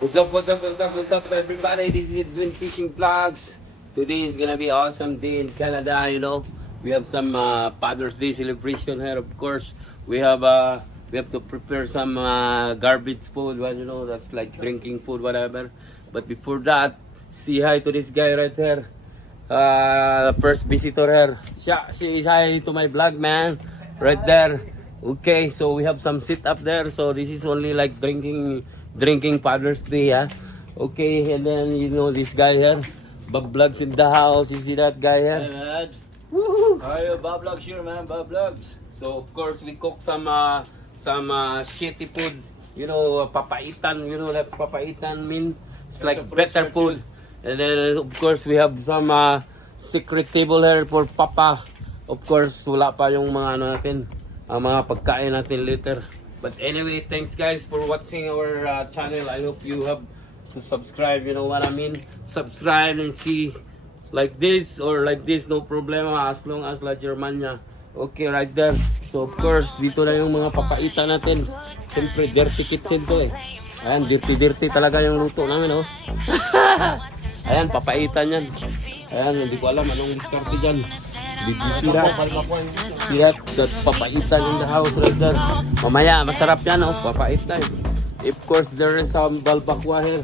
What's up, everybody? This is Edwin Fishing Vlogs. Today is gonna be awesome day in Canada, you know. We have some Father's Day celebration here, of course. We have to prepare some garbage food, well, you know, that's like drinking food, whatever. But before that, say hi to this guy right here. First visitor here. Say hi to my vlog, man. Right there. Okay, so we have some sit up there. So this is only like drinking Father's Day, yeah. Okay, and then you know this guy here, Bob Vlogs in the house. You see that guy here? Hey man. Woohoo! Hi, Bob Vlogs here, man. Bob Vlogs. So of course we cook some shitty food. You know, papaitan. You know that's papaitan mean. It's like better food. And then of course we have some secret table here for Papa. Of course wala pa yung mga ano natin, ang mga pagkain natin later. But anyway, thanks guys for watching our channel. I hope you have to subscribe. You know what I mean? Subscribe and see like this or like this, no problema as long as La Germania. Okay, right there. So of course, dito na yung mga papaitan natin. Siyempre, dirty kitchen to eh. Ayan, dirty talaga yung luto namin, oh. Ayan, papaitan yan. Ayan, hindi ko alam anong diskarte dyan. Bibisira. Sirat, that's papaitan in the house right there. Mamaya, masarap yan, oh. Papait na eh. Of course, there is some balbakwa here.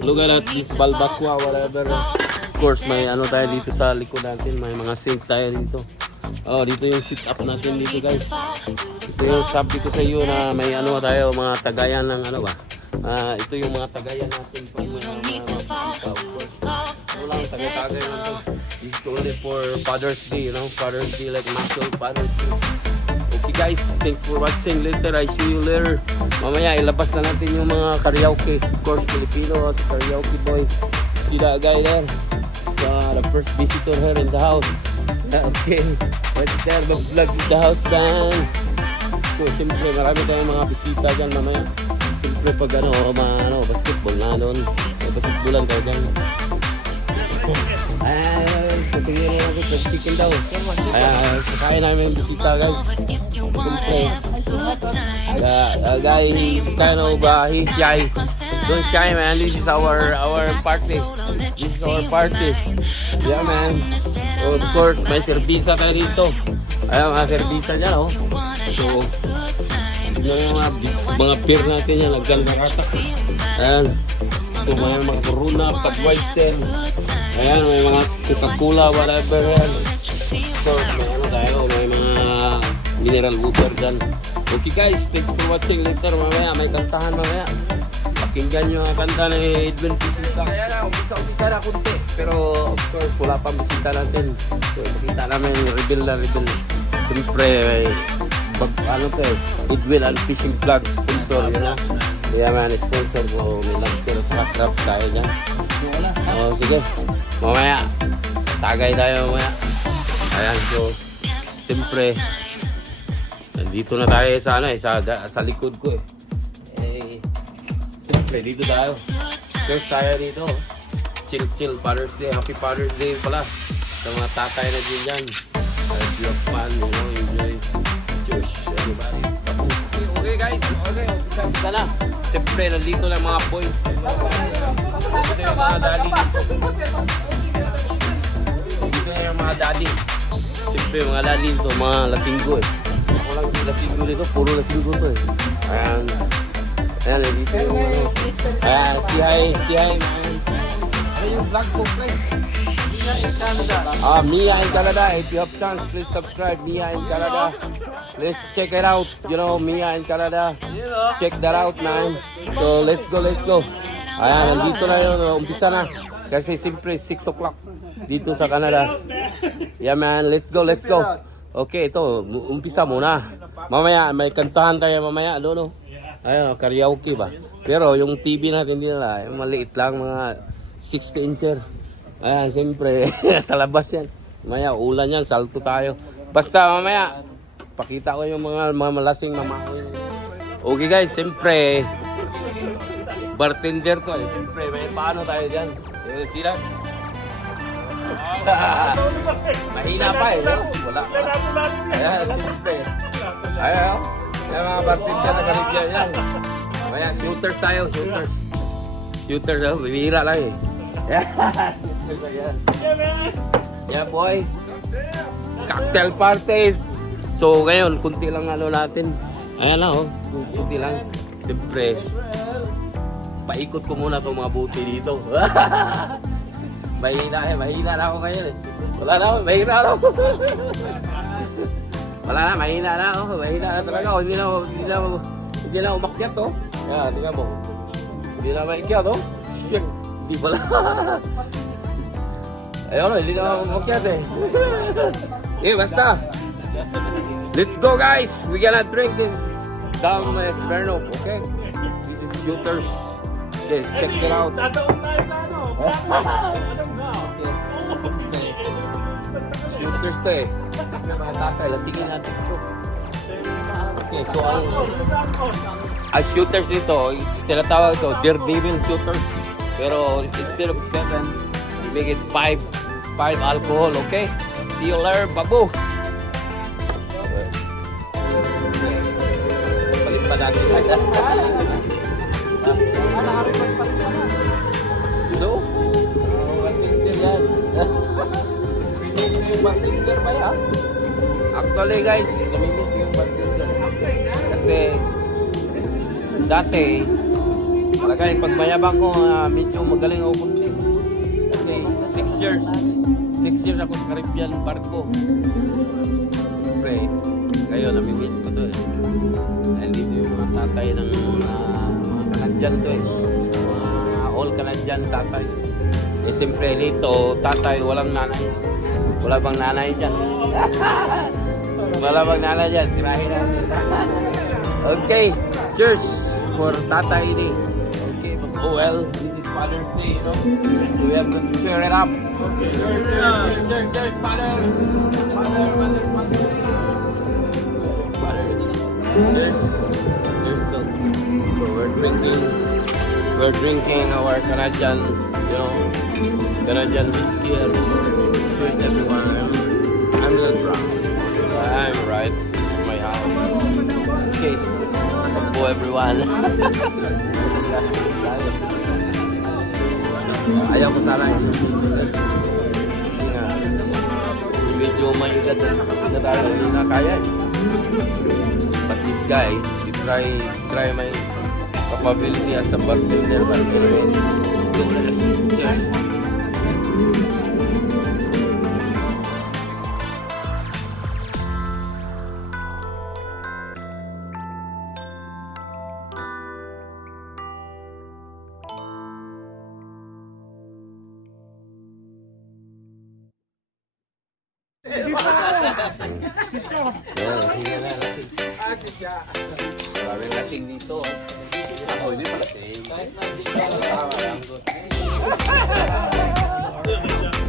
Look at that, this balbakwa, whatever. Of course, may ano tayo dito sa likod natin. May mga sink tayo dito. Oh, dito yung sit up natin dito, guys. Ito yung sabi ko sa iyo na may ano tayo, mga tagayan ng ano ba. Ito yung mga tagayan natin pag walang tagay-tagay lang to. This is only for Father's Day, you know, Father's Day, like natural Father's Day. Okay guys, thanks for watching. Later, I see you later. Mamaya ilabas na natin yung mga karaoke, of course, Filipino, sa karaoke boy. See that guy there? The first visitor here in the house. Okay, right there, the vlog in the house, man. So, siyempre, marami tayong mga bisita dyan mamaya. Siyempre, pag basketball na doon. Basketballan tayo dyan. Patingin na natin sa chicken daw. Kakain namin yung bisita, guys. Siyempre, the guy, he's kind of, he's shy. Don't shy, man. This is our party. This is our party. Yeah, man. Of course, may serbisa tayo dito. Ayan, mga serbisa dyan, oh. So, yung mga beer natin yan, nagkandaratak. Ayan. So, may mga Corona, Budweiser. Ayan, may mga Coca-Cola, whatever yan. So, may ano tayo, may mga mineral water dyan. Okay guys, thanks for watching. Later, mamaya, may kantahan mamaya. Pakinggan nyo ang kanta ni Edwin Fishing Vlogs. Kaya na, umpisa na kunti. Pero of course, wala pang bisita natin. So, makita namin reveal na reveal. Siyempre, ano to eh, Edwin and Fishing Vlogs sponsor, yun na. Kaya man, sponsor ko, may lobster at crab tayo dyan. Oh, sige, mamaya, tagay tayo mamaya. Ayan, so, siyempre, nandito na tayo sa ano eh, sa likod ko eh. Siyempre, dito tayo. First tayo dito. Chill, Father's Day. Happy Father's Day pala. Sa mga tatay na din dyan. You have fun, you know, enjoy. Cheers, everybody. Okay guys, okay. Umpisa na. Siyempre, nandito lang mga boys. Dito yung mga daddy. Dito yung mga daddy. Siyempre, mga daddy dito, mga lasinggo eh. Ako lang si lasinggo dito, puro lasinggo to eh. Ayan, dito yung ano. Si hi, man. Ano yung vlog ko, please? Mia in Canada. Mia in Canada. If you have chance, please subscribe. Mia in Canada. Let's check it out. You know, Mia in Canada. Check that out, man. So, let's go. Ayan, nandito na yun. Umpisa na. Kasi siyempre, 6 o'clock dito sa Canada. Yeah, man. Let's go. Okay, ito. Umpisa muna. Mamaya, may kantahan tayo mamaya. Ano? Ayun, karaoke ba? Pero yung TV natin nila, maliit lang, mga 60 incher. Ayan, siyempre, sa labas yan. Mamaya, ulan yan, salto tayo. Basta mamaya, pakita ko yung mga malasing mamahoy. Okay guys, siyempre, bartender to eh. Siyempre, may paano tayo dyan? Sira? Mahina pa eh. Wala. Ayan, siyempre. Ayan, yung mga bartender na kaligyan yan. Ayan, shooters tayo, shooters. Shooter daw, bibira lang eh. Yeah, boy. Cocktail parties. So, ngayon, kunti lang ano natin. Ayan lang, oh. Kunti lang. Siyempre, paikot ko muna itong mga buti dito. Mahina na ako ngayon eh. Wala na ako, mahina na ako. Wala na, mahina na ako. Mahina na talaga ako. Hindi na umakyat, oh. Yan, tingnan mo. Hindi na maikyat, oh. Shit, hindi pala. Ayun, hindi na umakyat eh. Eh, basta. Let's go, guys. We gonna drink this Dom Smirnoff, okay? This is Shooters. Okay, check it out. Shooters to eh. Mga tatay, lasingin natin ito. Okay, so ang shooters dito, tinatawag ito, Daredevil shooters. Pero instead of 7, we make it 5 alcohol, okay? See you later, babu! Balik pa natin. No? Yan. Yung bartender ba yan? Actually guys, namimiss yung bartender. Kasi dati, talaga yung pagmayabang ko, medyo magaling ako kundi. Kasi 6 years ako sa Caribbean barko. Siyempre, ngayon namimiss ko to eh. Dahil dito yung mga tatay ng mga Canadian to eh. Mga all Canadian tatay. Eh siyempre dito, tatay walang nanay. Wala bang nanay dyan? Wala bang nanay dyan? Tirahin natin. Okay, cheers for tatay day. Okay, oh well, this is Father's Day, you know. We have to cheer it up. Okay, cheers, father. Cheers. Cheers to. So we're drinking our Canadian, you know, Canadian whiskey. Cheers everyone. I'm a little drunk. I'm right. This is my house. Okay, hello everyone. Ayaw ko sana eh. Kasi nga, medyo may edad na tayo, hindi na kaya eh. But this guy, he try my capability as a bartender, but anyway, let's do this. Cheers. Yeah, sige na, lasing. Maraming lasing dito. Ako, hindi pa lasing. Tama lang.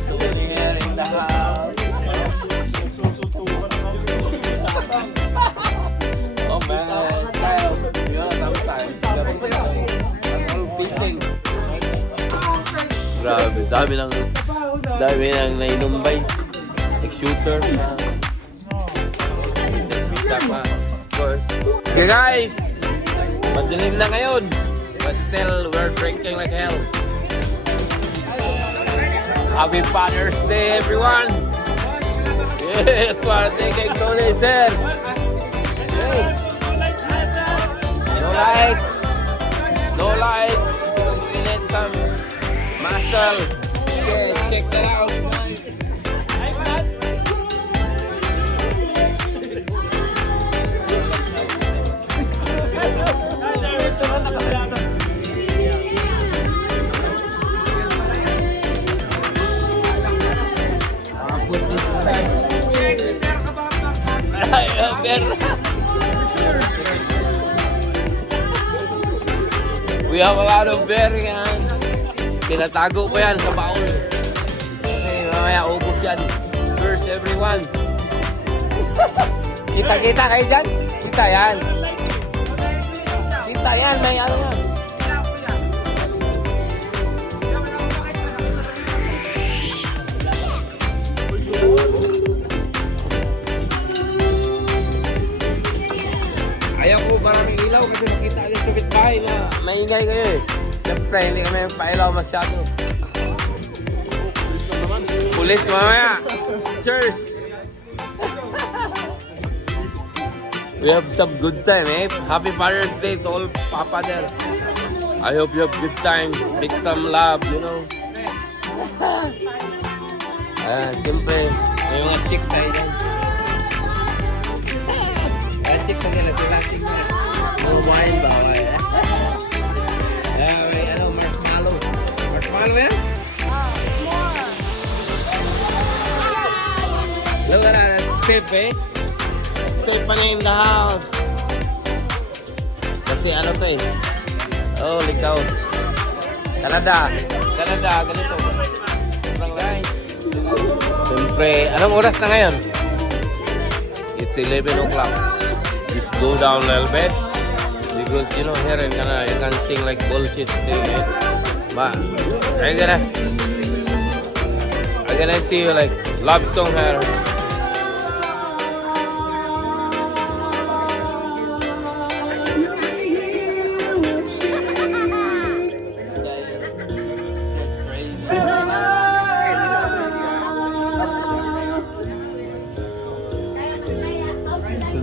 Tuloy nga rin lahat. Oh man, style. Yun, tapos tayo. All fishing. Grabe, dami nang nainumbay. Shooter. Okay guys, madilim na ngayon, but still we're drinking like hell. Happy Father's Day everyone. Yes, what thinking Tony sir. No lights. We need some muscle. Okay, check that out. We have a lot of beer yan. Tinatago ko yan sa baon. Okay, mamaya ubos yan. Cheers everyone. Kita kayo dyan? Kita yan. Kita yan, may ano yan. Ayaw ko maraming ilaw kasi makita agad kapit bahay na maingay kayo eh. Siyempre, hindi kami pailaw masyado. Pulis mamaya. Cheers! We have some good time, eh? Happy Father's Day to all Papa there. I hope you have good time. Make some love, you know. Siyempre, may mga chicks tayo dyan. Chicks na nila sila. Mga wine ba? May marshmallow. Marshmallow yan? Look at that, Steve, eh? Steve pa na in the house. Kasi ano to eh? Oh, likaw. Canada, ganito. Sobrang nice. Siyempre, anong oras na ngayon? It's 11 o'clock. Just go down a little bit. Because, you know, here in Canada, you can sing like bullshit. But, I'm gonna see you like love song here.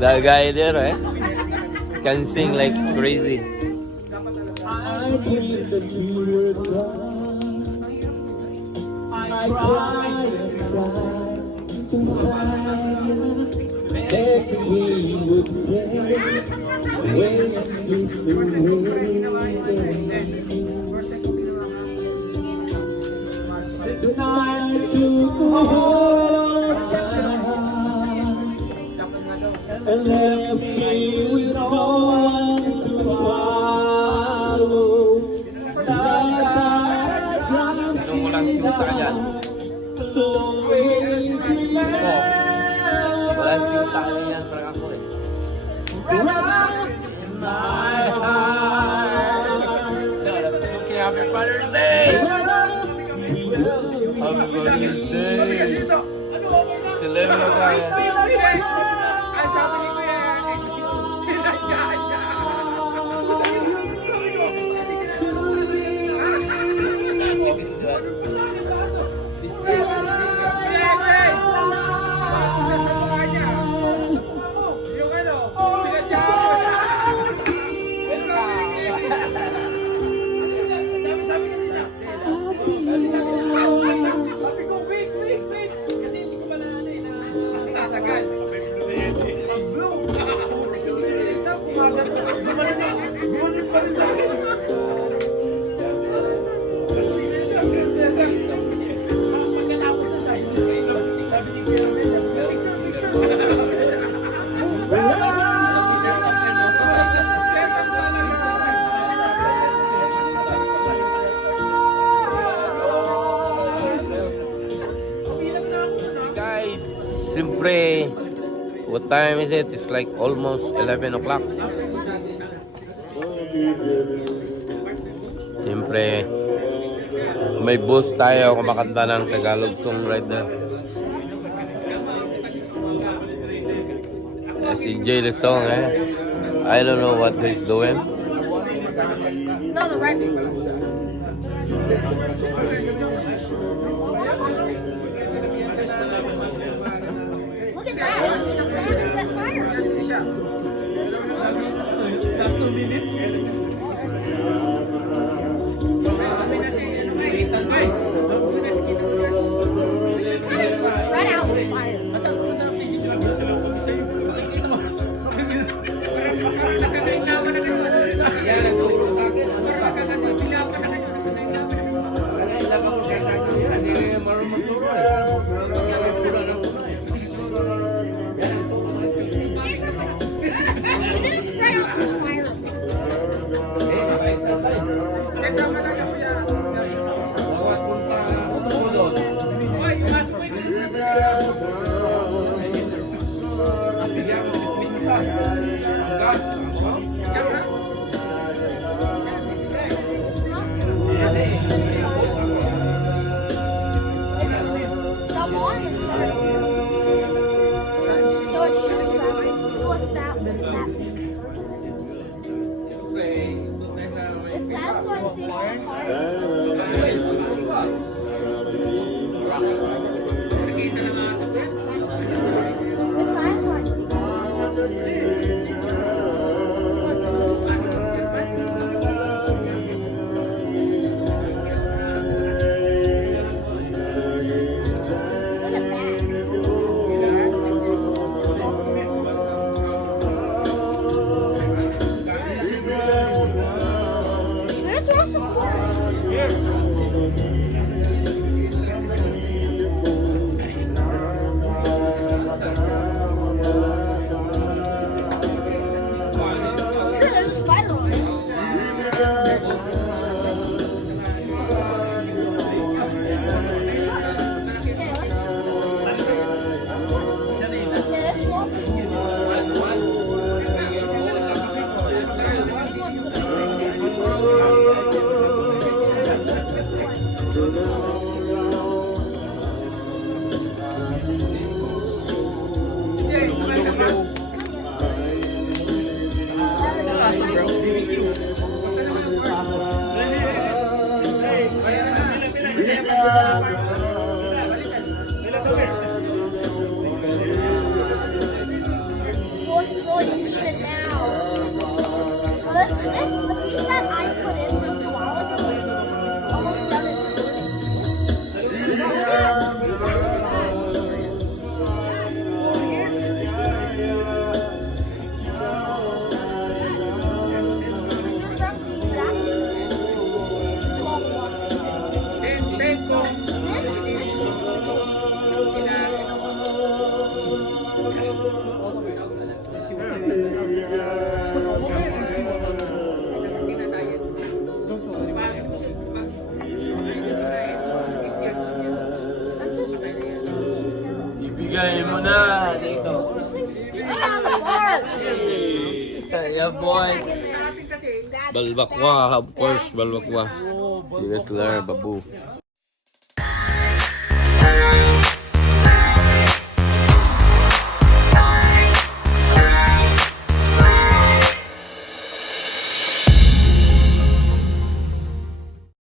That guy there, eh? Can sing like crazy. I dreamed that you were gone. I cried and cried to find that we would play when you Tonight took hold of my heart and left me with no one to follow. Sino mo lang siuta dyan? Walang siuta yan, parang ako eh. Okay, happy Father's Day! Happy Father's Day! It's 11 o'clock yan. Guys, siyempre, what time is it? It's like almost 11 o'clock. Siyempre, may bus tayo kumakanta ng Tagalog song right there. Si Jay the song, eh? I don't know what he's doing. No, the right people. Look at that. It's set fire. We should kind of spread out the fire. Really eat it now. Well, the piece that I put in this a while ago, almost done it. Ibigay mo na dito. Yeah, boy. Balbakwa, of course, balbakwa. Si Wrestler, Babu.